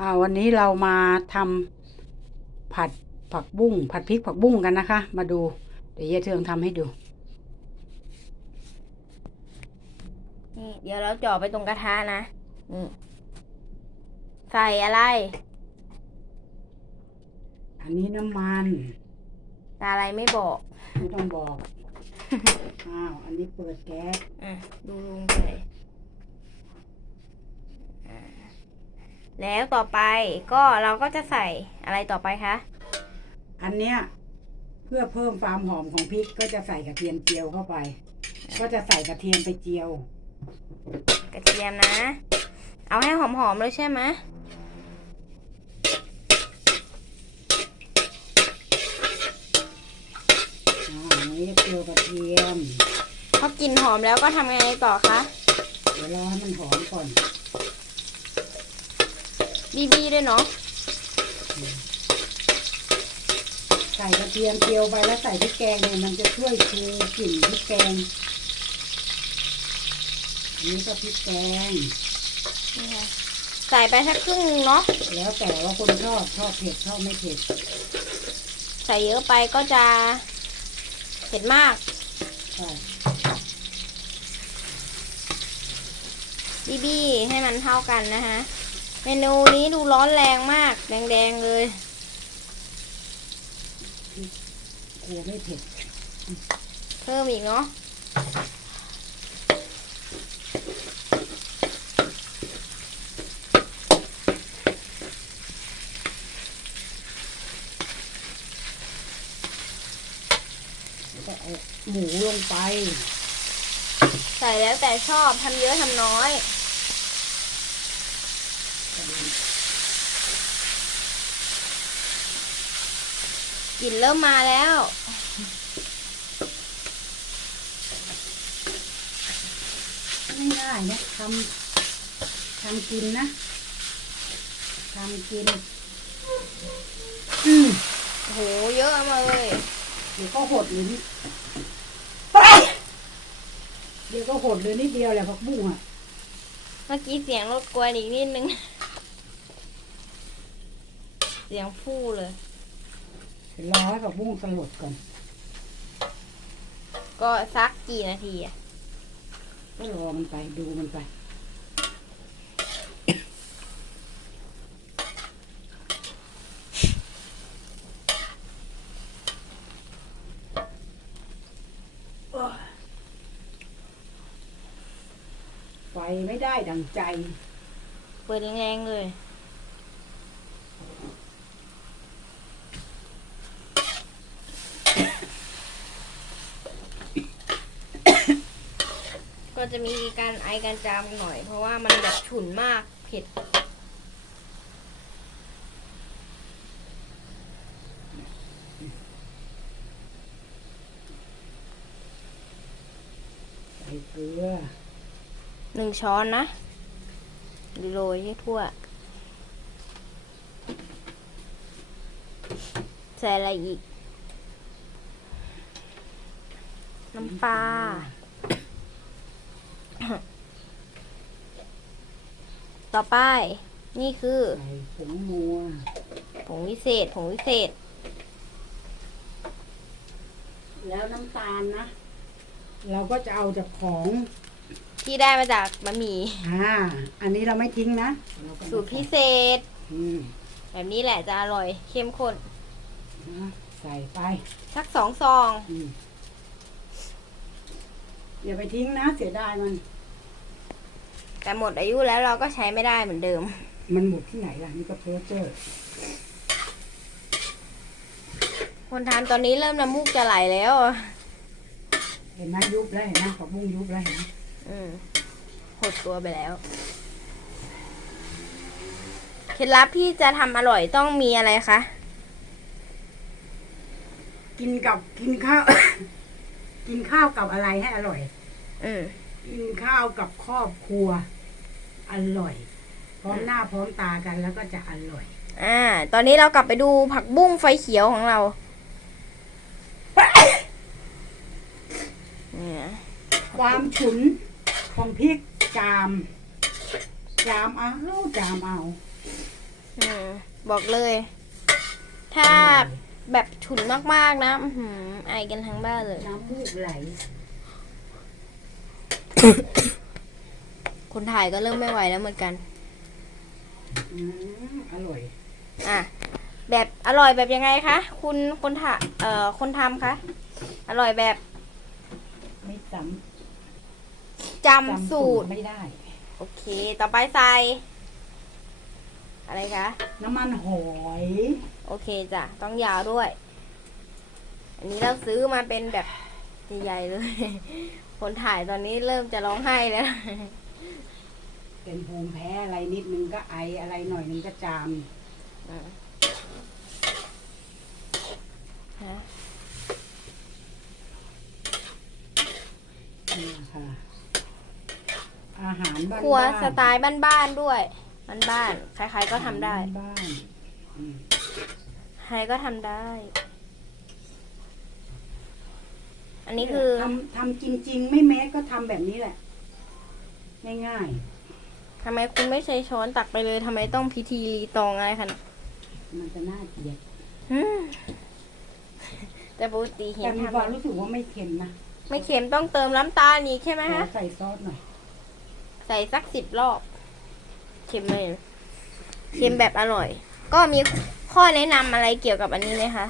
อ่าวันนี้เรามาทำผัดผักบุ้งผัดพริกผักบุ้งกันนะคะ มาดูเดี๋ยวยายเทืองทำให้ดูนี่เดี๋ยวเราเจ่อไปตรงกระทะนะนี่ใส่อะไร อันนี้น้ำมันอะไรไม่บอก ไม่ต้องบอก อ้าว อันนี้เปิดแก๊สอะดูลุงไปอ่า แล้วต่อไปก็เราก็จะใส่อะไรต่อไปคะ อันเนี้ยเพื่อเพิ่มความหอมของพริกก็จะใส่กระเทียมเจียวเข้าไป ก็จะใส่กระเทียมไปเจียว กระเทียมนะ เอาให้หอมๆเลยใช่ไหมอ่าอันนี้เจียวกระเทียมพอกลินหอมแล้วก็ทำไงต่อคะ เดี๋ยวรอให้มันหอมก่อน บีบีด้วยเนาะใส่กระเทียมเจียวไปแล้วใส่พริกแกงเนี่ยมันจะช่วยชูกลิ่นพริกแกงอันนี้ก็พริกแกงนี่ค่ะใส่ไปสักครึ่งนึงเนาะแล้วแต่ว่าคนชอบชอบเผ็ดชอบไม่เผ็ดใส่เยอะไปก็จะเผ็ดมากใช่บีบีให้มันเท่ากันนะคะ เมนูนี้ดูร้อนแรงมาก แดงๆเลยกลัวไม่เผ็ด เพิ่มอีกเนาะแล้วก็เอาหมูลงไป ใส่แล้วแต่ชอบทำเยอะทำน้อย กลิ่นเริ่มมาแล้ว ง่ายๆนะทำทำกินนะทำกิน อืมโอ้โหเยอะมาเลย เดี๋ยวก็หดหรือนิดเดี๋ยวก็หดหรือนิดเดียวแหละผักบุ้งอะ เมื่อกี้เสียงรบกวนอีกนิดนึง เสียงฟู่เลยเดี๋ยว รอให้ผักบุ้งสลดก่อนก็สักกี่นาทีอะก็รอมันไปดูมันไป ไฟไม่ได้ดังใจ เปิดแรงๆเลย ก็จะมีการไอการจามหน่อย เพราะว่ามันแบบฉุนมากเผ็ดใส่เกลือหนึ่งช้อนนะโรยให้ทั่ว ใส่อะไรอีก น้ำปลา ต่อไป นี่คือใส่ผงนัวผงวิเศษ ผงวิเศษ แล้วน้ำตาลนะ เราก็จะเอาจากของที่ได้มาจากบะหมี่อ่าอันนี้เราไม่ทิ้งนะเราก็มาสูตรพิเศษ อืมแบบนี้แหละจะอร่อยเข้มข้นนะใส่ไปสักสองซอง อืม อย่าไปทิ้งนะ เสียดายมัน แต่หมดอายุแล้วเราก็ใช้ไม่ได้เหมือนเดิม มันหมดที่ไหนล่ะนี่ก็เพอเจอร์คนทานตอนนี้เริ่มน้ำมูกจะไหลแล้วเห็นไหมยุบแล้วเห็นไหมผักบุ้งยุบแล้วเห็นไหมอืมหดตัวไปแล้ว เคล็ดลับที่จะทำอร่อยต้องมีอะไรคะ กินกับกินข้าว กินข้าวกับอะไรให้อร่อยอืมกินข้าวกับครอบครัว อร่อย พร้อมหน้าพร้อมตากันแล้วก็จะอร่อย อ่า ตอนนี้เรากลับไปดูผักบุ้งไฟเขียวของเราเนี่ยความฉุนของพริกจาม จามเอาจามเอา อืมบอกเลย ถ้า แบบฉุนมากๆนะอื้อหือไอกันทั้งบ้านเลย น้ำมูกไหล คนถ่ายก็เริ่มไม่ไหวแล้วเหมือนกัน อืมอร่อย อะ แบบอร่อยแบบยังไงคะ คุณคนถ่าเอ่อคนทำคะอร่อยแบบไม่จจำำจำสูตรไม่ได้ โอเค ต่อไปใส่ อะไรคะ น้ำมันหอย โอเคจ้ะ ต้องยาวด้วย อันนี้เราซื้อมาเป็นแบบใหญ่ๆเลย คนถ่ายตอนนี้เริ่มจะร้องไห้แล้ว เป็นภูมิแพ้อะไรนิดนึงก็ไออะไรหน่อยนึงก็จามฮะนี่ค่ะ อาหารบ้านๆครัวสไตล์บ้านๆด้วย บ้านๆใครๆก็ทำได้ บ้านๆอืมใครก็ทำได้ อันนี้คือทำทำจริง ๆ ไม่แม้ก็ทำแบบนี้แหละ ง่ายทำไมคุณไม่ใช้ช้อนตักไปเลยทำไมต้องพิธีรีตองอะไรขนาดๆ มันจะน่าเกลียดอืมแต่ปกติเห็แต่นมีทำความรู้สึกว่าไม่เค็มนะไม่เค็มต้องเติมน้ำตาลอีกใช่ไหมขอฮะใส่ซอสหน่อยใส่สักสิบรอบ เค็มเลยเค็มแบบอร่อย ก็มี ข้อแนะนำอะไรเกี่ยวกับอันนี้ไหมคะ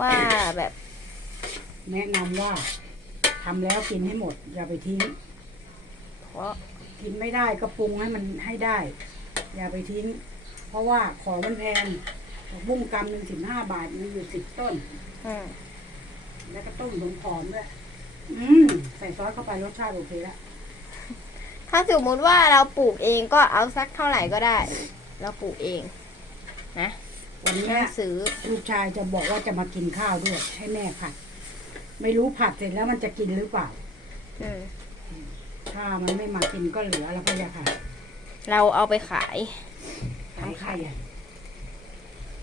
ว่าแบบแนะนำว่าทำแล้วกินให้หมด อย่าไปทิ้ง เพราะกินไม่ได้ก็ปรุงให้มันให้ได้ อย่าไปทิ้ง เพราะว่าของมันแพงผักบุ้งกำหนึ่งสิบห้าบาทมีอยู่สิบต้น อืมแล้วก็ต้มหอมๆด้วยอืมใส่ซอสเข้าไปรสชาติโอเคแล้วถ้าสมมติว่าเราปลูกเองก็เอาสักเท่าไหร่ก็ได้ เราปลูกเองนะ วันไม่เนี้ยต้องซื้อลูกชายจะบอกว่าจะมากินข้าวด้วย ให้แม่ผัด ไม่รู้ผัดเสร็จแล้วมันจะกินหรือเปล่าอืมถ้ามันไม่มากินก็เหลือแล้วก็อย่าค่ะเราเอาไปขายทำไข่อะ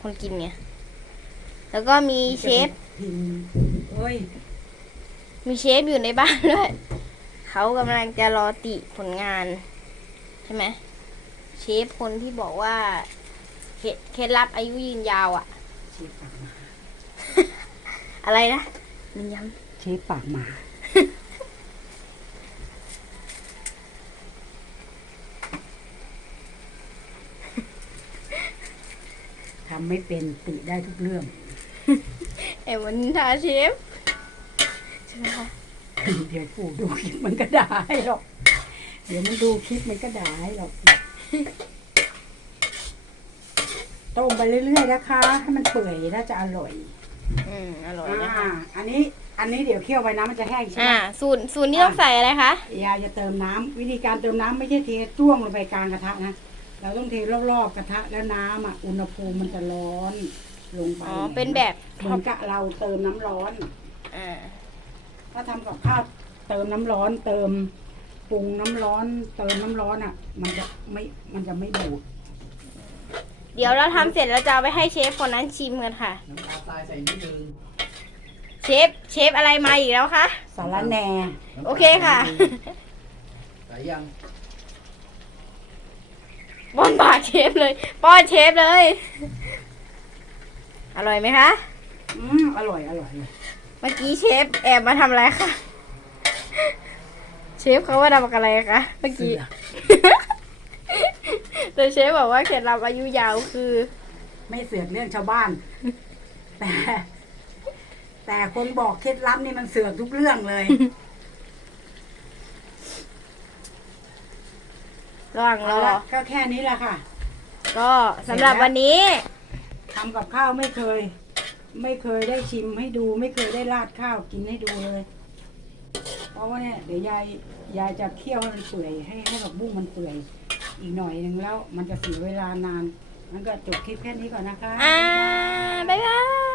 คนกินไงแล้วก็มีเชฟพิมพ์เอ้ยมีเชฟอยู่ในบ้านด้วยเขากำลังจะรอติผลงาน ใช่ไหมเชฟคนที่บอกว่าเค ล็ดเคล็ดลับอายุยืนยาวอะเชฟปากหมาอะไรนะยืนยันเชฟปากหมาทำไม่เป็นติได้ทุกเรื่องเอ็มวันนินทาเชฟใช่ไหมคะเดี๋ยวปู่ดูคลิปมันก็ด่าให้หรอก เดี๋ยวมันดูคลิปมันก็ด่าให้หรอก ต้มไปเรื่อยๆนะคะ ให้มันเปื่อยน่าจะอร่อยอืมอร่อยอ่านะคะอันนี้อันนี้เดี๋ยวเคี่ยวไปน้ำมันจะแห้งใช่ไหมอ่าสูตรสูตรนี้ต้องใส่อะไรคะ ยายจะเติมน้ำวิธีการเติมน้ำไม่ใช่เทจ้วงลงไปกลางกระทะนะเราต้องเทรอบๆกระทะแล้วน้ำอะอุณหภูมิมันจะร้อนลงไปอ๋อ เป็นแบบเหมือนกับเราเติมน้ำร้อน อ่าถ้าทำกับข้าวเติมน้ำร้อน เติมปรุงน้ำร้อน เติมน้ำร้อนอะ มันจะไม่มันจะไม่บูด เดี๋ยวเราทำเสร็จเราจะเอาไปให้เชฟคนนั้นชิมกันค่ะ น้ำตาลทรายใส่นิดนึงเชฟเชฟอะไรมาอีกแล้วคะ สารแหน่ น้ำตาลโอเคค่ะ ใส่ยังป้อนปากเชฟเลย ป้อนเชฟเลย อร่อยไหมคะ อืมอร่อย อร่อยเลยเมื่อกี้เชฟแอบมาทำอะไรคะ เชฟเขาว่าทำอะไรคะ เมื่อกี้ แต่เชฟบอกว่าเคล็ดลับอายุยาวคือไม่เสือกเรื่องชาวบ้าน แต่ แต่คนบอกเคล็ดลับนี่มันเสือกทุกเรื่องเลย ระหว่างรเอาอละก็แค่นี้แหละค่ะ ก็สำหรับวันนี้ ทำกับข้าวไม่เคย ไม่เคยได้ชิมให้ดู ไม่เคยได้ราดข้าวกินให้ดูเลย เพราะว่าเนี่ยเดี๋ยวยายยายจะเคี่ยวให้มันเปื่อยให้ให้ผักบุ้งมันเปื่อย อีกหน่อยหนึ่งแล้วมันจะเสียเวลานาน มันก็จบคลิปแค่นี้ก่อนนะคะ อ่า บ๊ายบาย